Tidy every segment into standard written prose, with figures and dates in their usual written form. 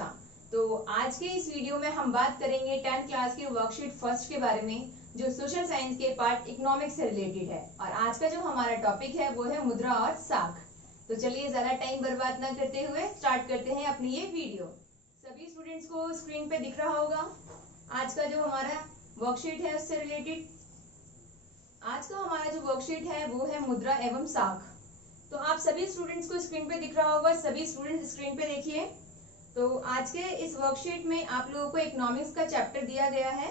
दिशा। तो आज के इस वीडियो में हम बात करेंगे 10th क्लास के वर्कशीट फर्स्ट के बारे में, जो सोशल साइंस के पार्ट इकोनॉमिक्स से रिलेटेड है। और आज का जो हमारा टॉपिक है वो है मुद्रा और साख। तो चलिए ज्यादा टाइम बर्बाद ना करते हुए स्टार्ट करते हैं अपनी ये वीडियो। सभी स्टूडेंट्स को स्क्रीन पे दिख रहा होगा आज का जो हमारा वर्कशीट है उससे रिलेटेड। आज का हमारा जो वर्कशीट है वो है मुद्रा एवं साख। तो आप सभी स्टूडेंट्स को स्क्रीन पे दिख रहा होगा, सभी स्टूडेंट्स स्क्रीन पे देखिए। तो आज के इस वर्कशीट में आप लोगों को इकोनॉमिक्स का चैप्टर दिया गया है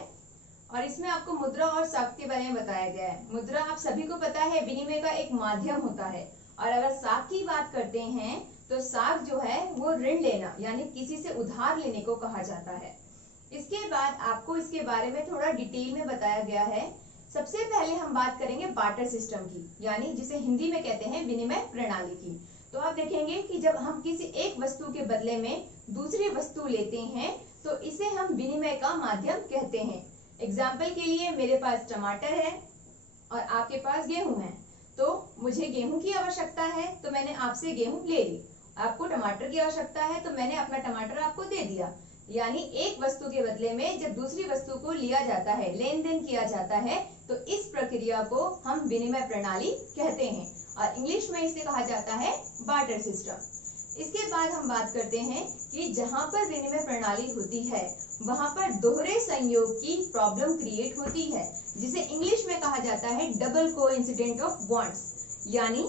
और इसमें आपको मुद्रा और साख के बारे में बताया गया है। मुद्रा आप सभी को पता है विनिमय का एक माध्यम होता है, और अगर साख की बात करते हैं तो साख जो है वो ऋण लेना यानी किसी से उधार लेने को कहा जाता है। इसके बाद आपको इसके बारे में थोड़ा डिटेल में बताया गया है। सबसे पहले हम बात करेंगे बार्टर सिस्टम की, यानी जिसे हिंदी में कहते हैं विनिमय प्रणाली की। तो आप देखेंगे कि जब हम किसी एक वस्तु के बदले में दूसरी वस्तु लेते हैं तो इसे हम विनिमय का माध्यम कहते हैं। एग्जाम्पल के लिए मेरे पास टमाटर है और आपके पास गेहूं है, तो मुझे गेहूं की आवश्यकता है तो मैंने आपसे गेहूं ले ली, आपको टमाटर की आवश्यकता है तो मैंने अपना टमाटर आपको दे दिया। यानी एक वस्तु के बदले में जब दूसरी वस्तु को लिया जाता है, लेन देन किया जाता है, तो इस प्रक्रिया को हम विनिमय प्रणाली कहते हैं और इंग्लिश में इसे कहा जाता है बार्टर सिस्टम। इसके बाद हम बात करते हैं कि जहां पर विनिमय प्रणाली होती है वहां पर दोहरे संयोग की प्रॉब्लम क्रिएट होती है, जिसे इंग्लिश में कहा जाता है डबल कोइंसिडेंट ऑफ बॉन्ड्स। यानी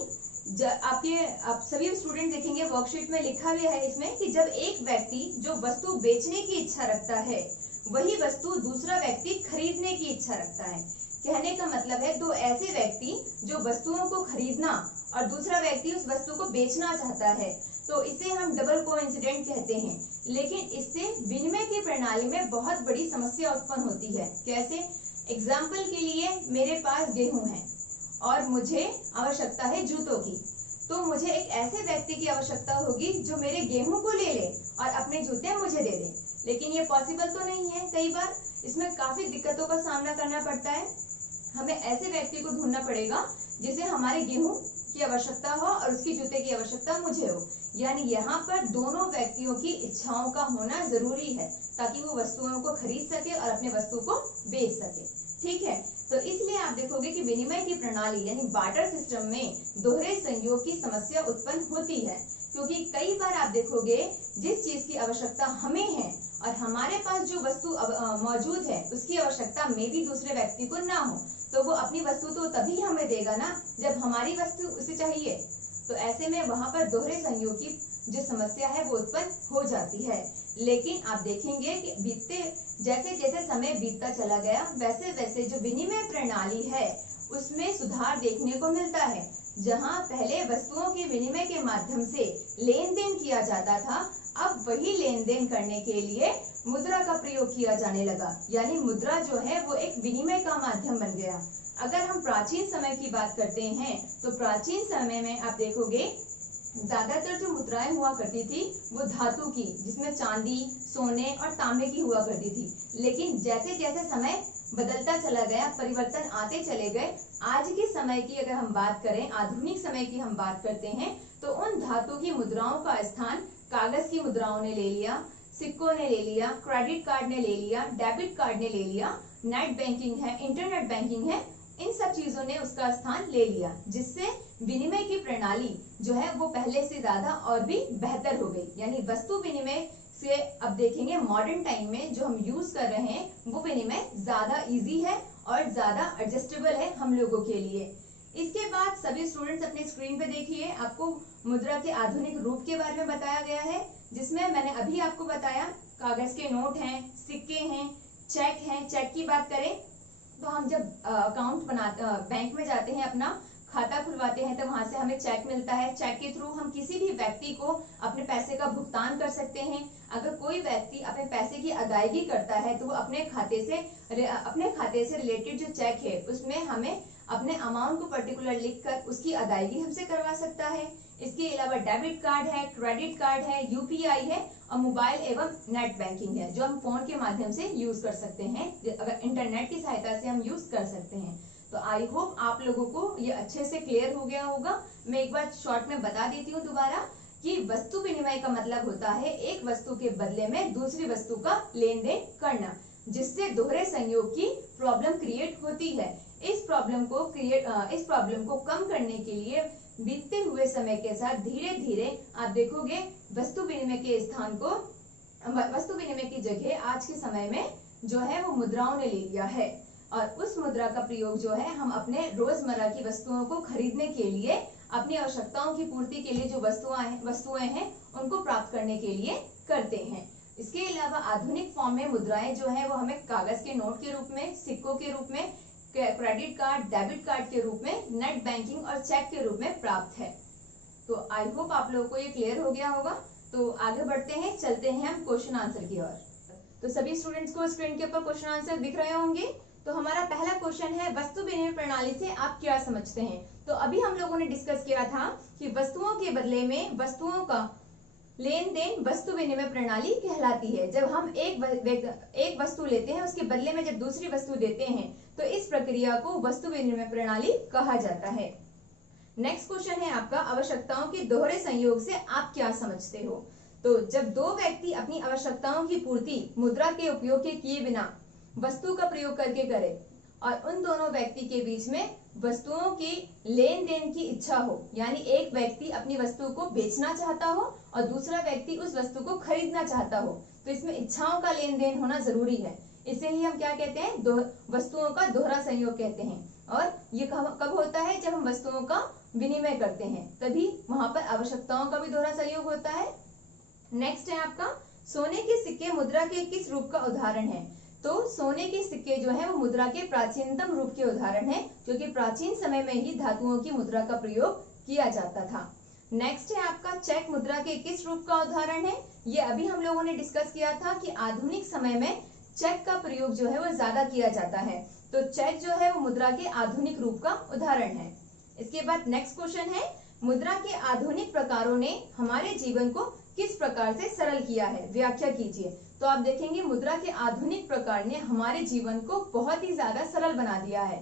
आप सभी स्टूडेंट देखेंगे वर्कशीट में लिखा भी है इसमें कि जब एक व्यक्ति जो वस्तु बेचने की इच्छा रखता है वही वस्तु दूसरा व्यक्ति खरीदने की इच्छा रखता है। कहने का मतलब है दो ऐसे व्यक्ति जो वस्तुओं को खरीदना और दूसरा व्यक्ति उस वस्तु को बेचना चाहता है, तो इसे हम डबल कोइंसिडेंट कहते हैं। लेकिन इससे विनिमय की प्रणाली में बहुत बड़ी समस्या उत्पन्न होती है। कैसे? एग्जाम्पल के लिए मेरे पास गेहूं है और मुझे आवश्यकता है जूतों की, तो मुझे एक ऐसे व्यक्ति की आवश्यकता होगी जो मेरे गेहूं को ले ले और अपने जूते मुझे दे दे। लेकिन ये पॉसिबल तो नहीं है, कई बार इसमें काफी दिक्कतों का सामना करना पड़ता है। हमें ऐसे व्यक्ति को ढूंढना पड़ेगा जिसे हमारे गेहूं की आवश्यकता हो और उसकी जूते की आवश्यकता मुझे हो। यानी यहाँ पर दोनों व्यक्तियों की इच्छाओं का होना जरूरी है ताकि वो वस्तुओं को खरीद सके और अपने वस्तु को बेच सके। ठीक है, तो इसलिए आप देखोगे कि विनिमय की प्रणाली यानी बार्टर सिस्टम में दोहरे संयोग की समस्या उत्पन्न होती है, क्योंकि कई बार आप देखोगे जिस चीज की आवश्यकता हमें है और हमारे पास जो वस्तु मौजूद है उसकी आवश्यकता में भी दूसरे व्यक्ति को ना हो, तो वो अपनी वस्तु तो तभी हमें देगा ना जब हमारी वस्तु उसे चाहिए। तो ऐसे में वहां पर दोहरे संयोग की जो समस्या है वो उत्पन्न हो जाती है। लेकिन आप देखेंगे कि जैसे जैसे समय बीतता चला गया वैसे वैसे जो विनिमय प्रणाली है उसमें सुधार देखने को मिलता है। जहां पहले वस्तुओं के विनिमय के माध्यम से लेन देन किया जाता था, अब वही लेन देन करने के लिए मुद्रा का प्रयोग किया जाने लगा। यानी मुद्रा जो है वो एक विनिमय का माध्यम बन गया। अगर हम प्राचीन समय की बात करते हैं तो प्राचीन समय में आप देखोगे ज्यादातर जो मुद्राएं हुआ करती थी वो धातु की, जिसमें चांदी, सोने और तांबे की हुआ करती थी। लेकिन जैसे जैसे समय बदलता चला गया, परिवर्तन आते चले गए, आज के समय की अगर हम बात करें, आधुनिक समय की हम बात करते हैं, तो उन धातु की मुद्राओं का स्थान कागज की मुद्राओं ने ले लिया, सिक्कों ने ले लिया, क्रेडिट कार्ड ने ले लिया, डेबिट कार्ड ने ले लिया, नेट बैंकिंग है, इंटरनेट बैंकिंग है, इन सब चीजों ने उसका स्थान ले लिया, जिससे विनिमय की प्रणाली जो है वो पहले से ज्यादा और भी बेहतर हो गई। यानी वस्तु विनिमय से अब देखेंगे मॉडर्न टाइम में जो हम यूज कर रहे हैं वो विनिमय ज्यादा इजी है और ज्यादा एडजस्टेबल है हम लोगों के लिए। इसके बाद सभी स्टूडेंट्स अपने स्क्रीन पे देखिए, आपको मुद्रा के आधुनिक रूप के बारे में बताया गया है, जिसमें मैंने अभी आपको बताया कागज के नोट हैं, सिक्के हैं, चेक हैं। चेक की बात करें तो हम जब अकाउंट बनाते बैंक में जाते हैं, अपना खाता खुलवाते हैं, तो वहां से हमें चेक मिलता है। चेक के थ्रू हम किसी भी व्यक्ति को अपने पैसे का भुगतान कर सकते हैं। अगर कोई व्यक्ति अपने पैसे की अदायगी करता है तो वो अपने खाते से रिलेटेड जो चेक है उसमें हमें अपने अमाउंट को पर्टिकुलर लिखकर उसकी अदायगी हमसे करवा सकता है। इसके अलावा डेबिट कार्ड है, क्रेडिट कार्ड है, यूपीआई है और मोबाइल एवं नेट बैंकिंग है, जो हम फोन के माध्यम से यूज कर सकते हैं। अगर इंटरनेट की सहायता से हम यूज कर सकते हैं। तो आई होप आप लोगों को ये अच्छे से क्लियर हो गया होगा। मैं एक बार शॉर्ट में बता देती हूँ दोबारा कि वस्तु विनिमय का मतलब होता है एक वस्तु के बदले में दूसरी वस्तु का लेन देन करना, जिससे दोहरे संयोग की प्रॉब्लम क्रिएट होती है। इस प्रॉब्लम को कम करने के लिए बीतते हुए समय के साथ धीरे धीरे आप देखोगे वस्तु विनिमय की जगह आज के समय में जो है वो मुद्राओं ने ले लिया है, और उस मुद्रा का प्रयोग जो है हम अपने रोजमर्रा की वस्तुओं को खरीदने के लिए, अपनी आवश्यकताओं की पूर्ति के लिए जो वस्तुएं हैं उनको प्राप्त करने के लिए करते हैं। इसके अलावा आधुनिक फॉर्म में मुद्राएं जो है वो हमें कागज के नोट के रूप में, सिक्कों के रूप में, क्रेडिट कार्ड, डेबिट कार्ड के रूप में, नेट बैंकिंग और चेक के रूप में प्राप्त है। तो आई होप आप लोगों को ये क्लियर हो गया होगा। तो आगे बढ़ते हैं, चलते हैं हम क्वेश्चन आंसर की ओर। तो सभी स्टूडेंट्स को स्क्रीन के ऊपर क्वेश्चन आंसर दिख रहे होंगे। तो हमारा पहला क्वेश्चन है, वस्तु विनिमय प्रणाली से आप क्या समझते हैं। तो अभी हम लोगों ने डिस्कस किया था कि वस्तुओं के बदले में वस्तुओं का लेन देन वस्तु विनिमय प्रणाली कहलाती है। जब हम एक वस्तु लेते हैं, उसके बदले में जब दूसरी वस्तु देते हैं, तो इस प्रक्रिया को वस्तु विनिमय प्रणाली कहा जाता है। नेक्स्ट क्वेश्चन है आपका, आवश्यकताओं के दोहरे संयोग से आप क्या समझते हो। तो जब दो व्यक्ति अपनी आवश्यकताओं की पूर्ति मुद्रा के उपयोग के किए बिना वस्तु का प्रयोग करके करे, और उन दोनों व्यक्ति के बीच में वस्तुओं की लेन देन की इच्छा हो, यानी एक व्यक्ति अपनी वस्तु को बेचना चाहता हो और दूसरा व्यक्ति उस वस्तु को खरीदना चाहता हो, तो इसमें इच्छाओं का लेन देन होना जरूरी है। इसे ही हम क्या कहते हैं, वस्तुओं का दोहरा संयोग कहते हैं। और ये कब होता है, जब हम वस्तुओं का विनिमय करते हैं, तभी वहां पर आवश्यकताओं का भी दोहरा संयोग होता है। नेक्स्ट है आपका, सोने के सिक्के मुद्रा के किस रूप का उदाहरण है। तो सोने के सिक्के जो है वो मुद्रा के प्राचीनतम रूप के उदाहरण है, क्योंकि प्राचीन समय में ही धातुओं की मुद्रा का प्रयोग किया जाता था। नेक्स्ट है आपका, चेक मुद्रा के किस रूप का उदाहरण है। ये अभी हम लोगों ने डिस्कस किया था कि आधुनिक समय में चेक का प्रयोग जो है वो ज्यादा किया जाता है, तो चेक जो है वो मुद्रा के आधुनिक रूप का उदाहरण है। इसके बाद नेक्स्ट क्वेश्चन है, मुद्रा के आधुनिक प्रकारों ने हमारे जीवन को किस प्रकार से सरल किया है, व्याख्या कीजिए। तो आप देखेंगे मुद्रा के आधुनिक प्रकार ने हमारे जीवन को बहुत ही ज्यादा सरल बना दिया है।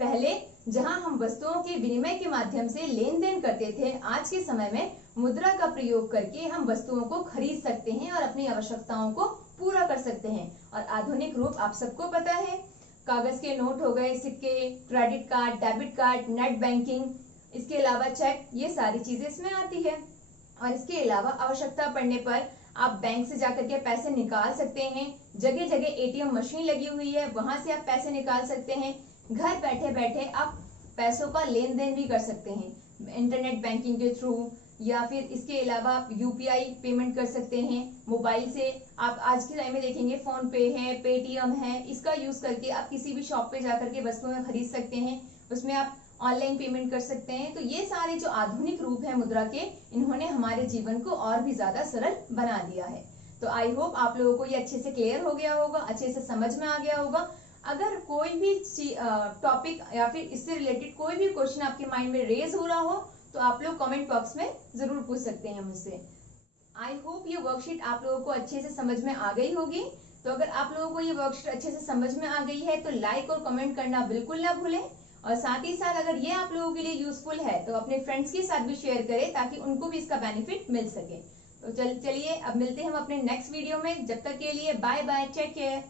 पहले जहां हम वस्तुओं के विनिमय के माध्यम से लेन देन करते थे, आज के समय में मुद्रा का प्रयोग करके हम वस्तुओं को खरीद सकते हैं और अपनी आवश्यकताओं को पूरा कर सकते हैं। और आधुनिक रूप आप सबको पता है, कागज के नोट हो गए, सिक्के, credit card, debit card, net banking, इसके अलावा चेक, ये सारी चीजें इसमें आती है। और इसके अलावा आवश्यकता पड़ने पर आप बैंक से जाकर के पैसे निकाल सकते हैं। जगह जगह एटीएम मशीन लगी हुई है, वहां से आप पैसे निकाल सकते हैं। घर बैठे बैठे आप पैसों का लेन देन भी कर सकते हैं इंटरनेट बैंकिंग के थ्रू, या फिर इसके अलावा आप यूपीआई पेमेंट कर सकते हैं मोबाइल से। आप आज के टाइम में देखेंगे फोन पे है, पेटीएम है, इसका यूज करके आप किसी भी शॉप पे जाकर के वस्तुएं खरीद सकते हैं, उसमें आप ऑनलाइन पेमेंट कर सकते हैं। तो ये सारे जो आधुनिक रूप है मुद्रा के, इन्होंने हमारे जीवन को और भी ज्यादा सरल बना दिया है। तो आई होप आप लोगों को ये अच्छे से क्लियर हो गया होगा, अच्छे से समझ में आ गया होगा। अगर कोई भी टॉपिक या फिर इससे रिलेटेड कोई भी क्वेश्चन आपके माइंड में रेज हो रहा हो, तो आप लोग कमेंट बॉक्स में जरूर पूछ सकते हैं मुझसे। आई होप ये वर्कशीट आप लोगों को अच्छे से समझ में आ गई होगी। तो अगर आप लोगों को ये वर्कशीट अच्छे से समझ में आ गई है तो लाइक और कमेंट करना बिल्कुल ना भूलें। और साथ ही साथ अगर ये आप लोगों के लिए यूजफुल है तो अपने फ्रेंड्स के साथ भी शेयर करें, ताकि उनको भी इसका बेनिफिट मिल सके। तो चलिए अब मिलते हैं हम अपने नेक्स्ट वीडियो में। जब तक के लिए बाय बाय, टेक केयर।